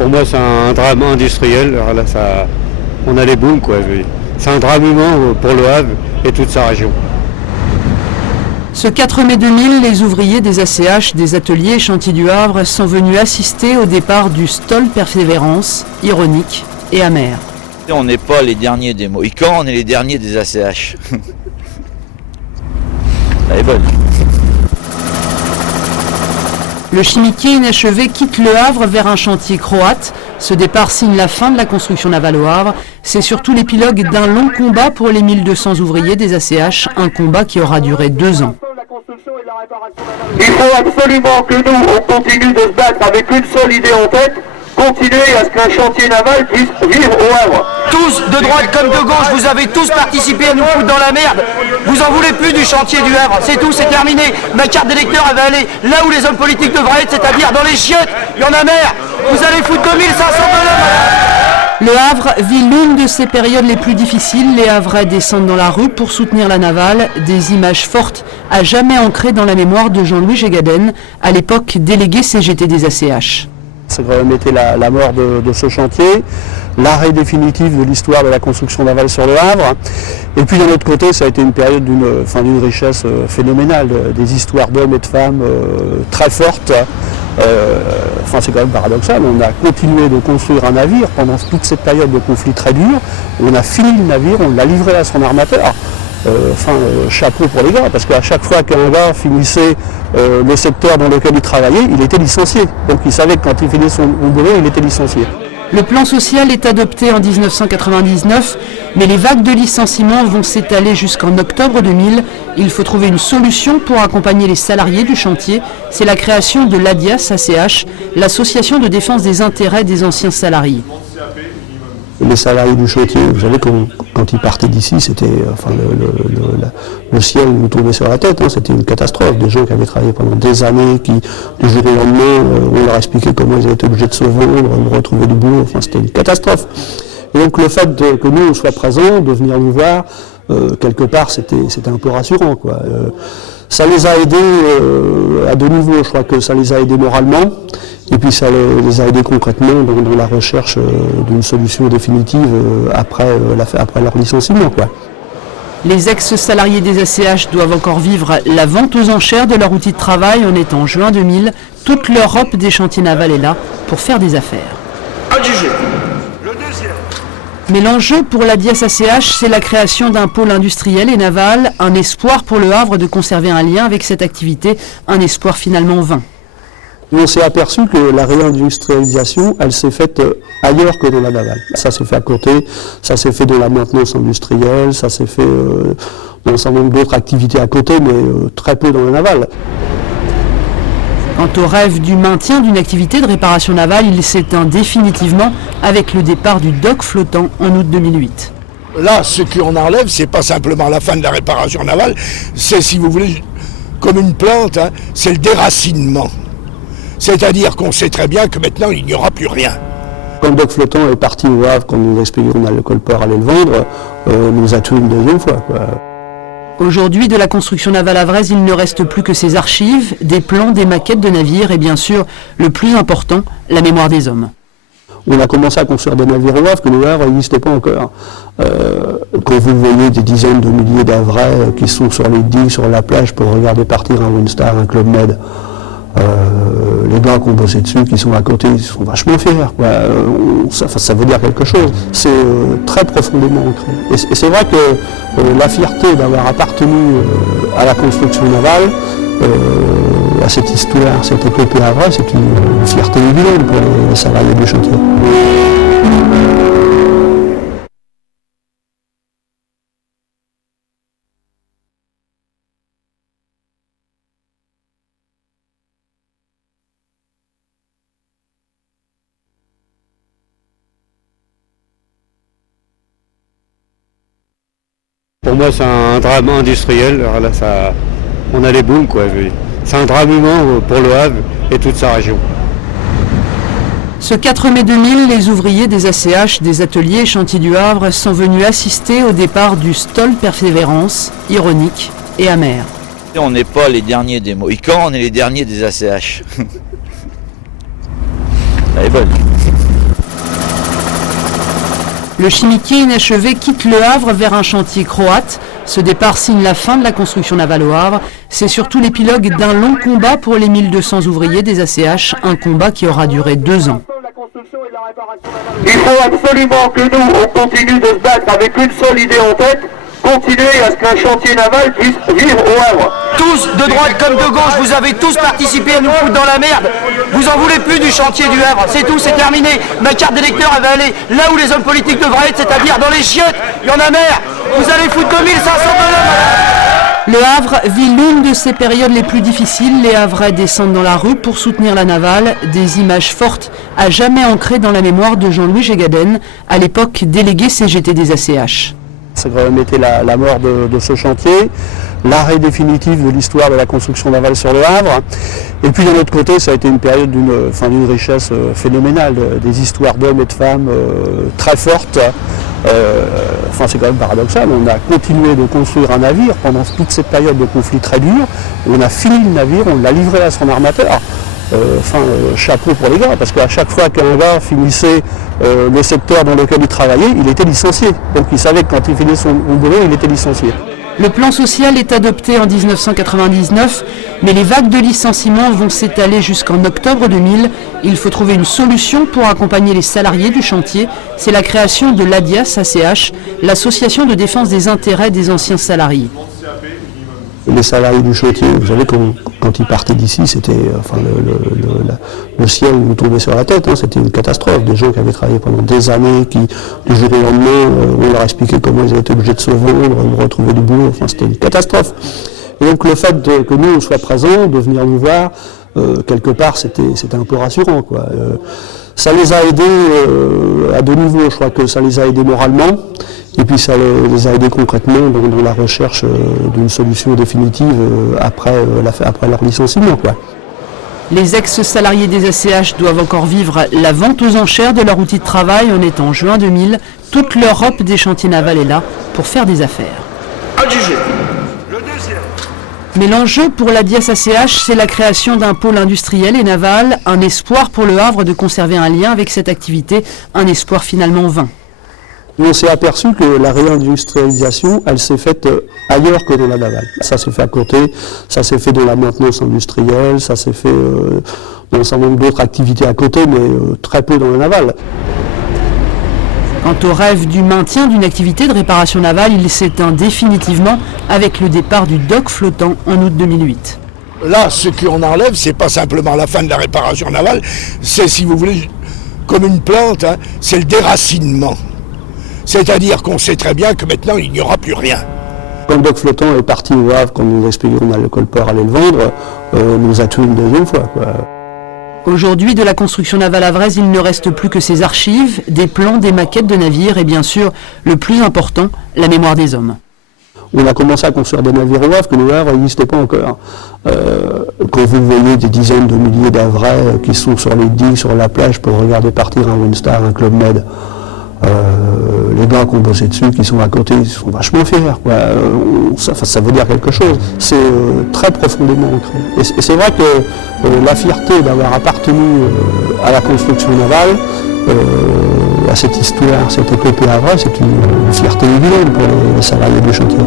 Pour moi, c'est un drame industriel. Alors là, on a les booms, quoi. C'est un drame humain pour Le Havre et toute sa région. Ce 4 mai 2000, les ouvriers des ACH, des ateliers et chantiers du Havre sont venus assister au départ du Stoll Persévérance, ironique et amer. On n'est pas les derniers des Mohicans, on est les derniers des ACH. Elle est bonne. Le chimiquier inachevé quitte Le Havre vers un chantier croate. Ce départ signe la fin de la construction navale au Havre. C'est surtout l'épilogue d'un long combat pour les 1200 ouvriers des ACH, un combat qui aura duré 2 ans. Il faut absolument que nous, on continue de se battre avec une seule idée en tête, continuer à ce qu'un chantier naval puisse vivre au Havre. Tous, de droite comme de gauche, vous avez tous participé à nous foutre dans la merde. Vous en voulez plus du chantier du Havre, c'est tout, c'est terminé. Ma carte d'électeur, elle va aller là où les hommes politiques devraient être, c'est-à-dire dans les chiottes. Il y en a marre. Vous allez foutre 2500 bonhommes. Le Havre vit l'une de ses périodes les plus difficiles. Les Havrais descendent dans la rue pour soutenir la navale. Des images fortes à jamais ancrées dans la mémoire de Jean-Louis Gégaden, à l'époque délégué CGT des ACH. Ça va mettre la mort de ce chantier, l'arrêt définitif de l'histoire de la construction navale sur Le Havre. Et puis d'un autre côté, ça a été une période d'une richesse phénoménale, des histoires d'hommes et de femmes très fortes. C'est quand même paradoxal, on a continué de construire un navire pendant toute cette période de conflit très dur. On a fini le navire, on l'a livré à son armateur. Chapeau pour les gars, parce qu'à chaque fois qu'un gars finissait le secteur dans lequel il travaillait, il était licencié. Donc il savait que quand il finissait son boulot, il était licencié. Le plan social est adopté en 1999, mais les vagues de licenciements vont s'étaler jusqu'en octobre 2000. Il faut trouver une solution pour accompagner les salariés du chantier. C'est la création de l'ADIAS ACH, l'association de défense des intérêts des anciens salariés. Les salariés du chantier, vous savez, quand ils partaient d'ici, c'était le ciel nous tombait sur la tête, c'était une catastrophe. Des gens qui avaient travaillé pendant des années, qui du jour au lendemain, on leur expliquait comment ils avaient été obligés de se vendre, de retrouver du boulot, c'était une catastrophe. Et donc le fait que nous on soit présents, de venir nous voir, quelque part c'était un peu rassurant, quoi. Ça les a aidés à deux niveaux, je crois que ça les a aidés moralement. Et puis ça les a aidés concrètement dans la recherche d'une solution définitive après leur licenciement, quoi. Les ex-salariés des ACH doivent encore vivre la vente aux enchères de leur outil de travail. On est en juin 2000. Toute l'Europe des chantiers navals est là pour faire des affaires. Adjugé. Le deuxième. Mais l'enjeu pour l'ADIAS ACH, c'est la création d'un pôle industriel et naval, un espoir pour Le Havre de conserver un lien avec cette activité, un espoir finalement vain. On s'est aperçu que la réindustrialisation, elle s'est faite ailleurs que dans la navale. Ça s'est fait à côté, ça s'est fait dans la maintenance industrielle, ça s'est fait dans un certain nombre d'autres activités à côté, mais très peu dans la navale. Quant au rêve du maintien d'une activité de réparation navale, il s'éteint définitivement avec le départ du dock flottant en août 2008. Là, ce qu'on enlève, c'est pas simplement la fin de la réparation navale, c'est, si vous voulez, comme une plante, c'est le déracinement. C'est-à-dire qu'on sait très bien que maintenant, il n'y aura plus rien. Quand le dock flottant est parti au Havre, quand nous expliquions qu'on a le colport allait le vendre, nous a tués une deuxième fois, quoi. Aujourd'hui, de la construction navale havraise, il ne reste plus que ses archives, des plans, des maquettes de navires et bien sûr, le plus important, la mémoire des hommes. On a commencé à construire des navires au Havre que le Havre n'existait pas encore. Quand vous voyez des dizaines de milliers d'Havrais qui sont sur les digues, sur la plage pour regarder partir un Windstar, un Club Med, les gars qui ont bossé dessus, qui sont à côté, ils sont vachement fiers, quoi. Ça veut dire quelque chose. C'est très profondément ancré. Et c'est vrai que la fierté d'avoir appartenu à la construction navale, à cette histoire, cette épopée havraise, c'est une fierté évidente pour les salariés du chantier. Pour moi, c'est un drame industriel. Alors là, on a les booms, quoi. C'est un drame humain pour Le Havre et toute sa région. Ce 4 mai 2000, les ouvriers des ACH, des ateliers et chantiers du Havre sont venus assister au départ du Stoll Persévérance, ironique et amer. On n'est pas les derniers des Mohicans, on est les derniers des ACH. Elle est bonne. Le chimiquier inachevé quitte Le Havre vers un chantier croate. Ce départ signe la fin de la construction navale au Havre. C'est surtout l'épilogue d'un long combat pour les 1200 ouvriers des ACH, un combat qui aura duré 2 ans. Il faut absolument que nous, on continue de se battre avec une seule idée en tête, continuer à ce qu'un chantier naval puisse vivre au Havre. Tous, de droite comme de gauche, vous avez tous participé à nous foutre dans la merde. Vous en voulez plus du chantier du Havre, c'est tout, c'est terminé. Ma carte d'électeur, elle va aller là où les hommes politiques devraient être, c'est-à-dire dans les chiottes. Il y en a marre. Vous allez foutre 2500 bonhommes. Le Havre vit l'une de ses périodes les plus difficiles. Les Havrais descendent dans la rue pour soutenir la navale. Des images fortes à jamais ancrées dans la mémoire de Jean-Louis Gégaden, à l'époque délégué CGT des ACH. Ça a quand même été la mort de ce chantier, l'arrêt définitif de l'histoire de la construction navale sur le Havre. Et puis d'un autre côté, ça a été une période d'une richesse phénoménale, des histoires d'hommes et de femmes très fortes. C'est quand même paradoxal, on a continué de construire un navire pendant toute cette période de conflit très dur. On a fini le navire, on l'a livré à son armateur. Chapeau pour les gars, parce qu'à chaque fois qu'un gars finissait le secteur dans lequel il travaillait, il était licencié. Donc il savait que quand il finissait son boulot, il était licencié. Le plan social est adopté en 1999, mais les vagues de licenciements vont s'étaler jusqu'en octobre 2000. Il faut trouver une solution pour accompagner les salariés du chantier. C'est la création de l'ADIAS ACH, l'association de défense des intérêts des anciens salariés. Les salariés du chantier, vous savez, quand ils partaient d'ici, c'était le ciel nous tombait sur la tête, hein, c'était une catastrophe. Des gens qui avaient travaillé pendant des années, qui du jour au lendemain, on leur expliquait comment ils avaient été obligés de se vendre, de retrouver du boulot, c'était une catastrophe. Et donc le fait que nous on soit présents, de venir nous voir, quelque part c'était un peu rassurant, quoi. Ça les a aidés à deux niveaux, je crois que ça les a aidés moralement, et puis ça les a aidés concrètement dans la recherche d'une solution définitive après leur licenciement, quoi. Les ex-salariés des ACH doivent encore vivre la vente aux enchères de leur outil de travail. On est en juin 2000. Toute l'Europe des chantiers navals est là pour faire des affaires. Adjugé. Le deuxième. Mais l'enjeu pour la DIAS ACH, c'est la création d'un pôle industriel et naval, un espoir pour le Havre de conserver un lien avec cette activité, un espoir finalement vain. On s'est aperçu que la réindustrialisation, elle s'est faite ailleurs que dans la navale. Ça s'est fait à côté, ça s'est fait dans la maintenance industrielle, ça s'est fait dans un certain nombre d'autres activités à côté, mais très peu dans la navale. Quant au rêve du maintien d'une activité de réparation navale, il s'éteint définitivement avec le départ du dock flottant en août 2008. Là, ce qu'on enlève, c'est pas simplement la fin de la réparation navale, c'est, si vous voulez, comme une plante, hein, c'est le déracinement. C'est-à-dire qu'on sait très bien que maintenant, il n'y aura plus rien. Quand le dock flottant est parti au Havre, quand nous expliquions qu'on allait le port allait le vendre, nous a tué une deuxième fois, quoi. Aujourd'hui, de la construction navale havraise, il ne reste plus que ses archives, des plans, des maquettes de navires et bien sûr, le plus important, la mémoire des hommes. On a commencé à construire des navires au Havre que le Havre n'existait pas encore. Quand vous voyez des dizaines de milliers d'Havrais qui sont sur les digues, sur la plage pour regarder partir un Windstar, un Club Med, les gars qui ont bossé dessus, qui sont à côté, ils sont vachement fiers, quoi. Ça veut dire quelque chose. C'est très profondément ancré. Et c'est vrai que la fierté d'avoir appartenu à la construction navale, à cette histoire, cette épopée havraise, c'est une fierté évidente pour les salariés du chantier.